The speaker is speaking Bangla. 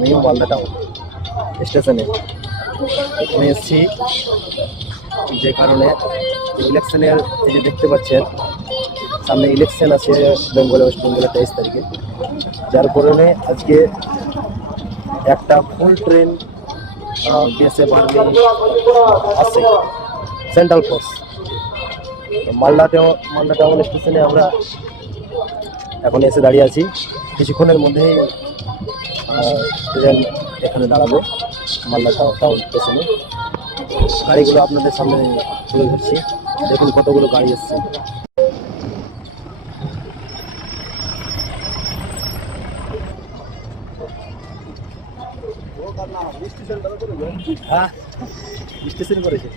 নিউ মালদা টাউন স্টেশনে এখানে এসেছি, যে কারণে ইলেকশনের এই যে দেখতে পাচ্ছেন সামনে ইলেকশন আছে বেঙ্গলে, ওয়েস্ট বেঙ্গলে 23 তারিখে, যার কারণে আজকে একটা ফুল ট্রেন বিএসএফ আর্মি আছে, সেন্ট্রাল ফোর্স। তো মালদা টাউন স্টেশনে আমরা এখন এসে দাঁড়িয়ে আছি। কিছুক্ষণের মধ্যেই ট্রেন এখানে দাঁড়াবে মালদা টাউন স্টেশনে। গাড়িগুলো আপনাদের সামনে তুলে ধরছি, দেখুন কতগুলো গাড়ি এসছে। হ্যাঁ, স্টেশন করেছে।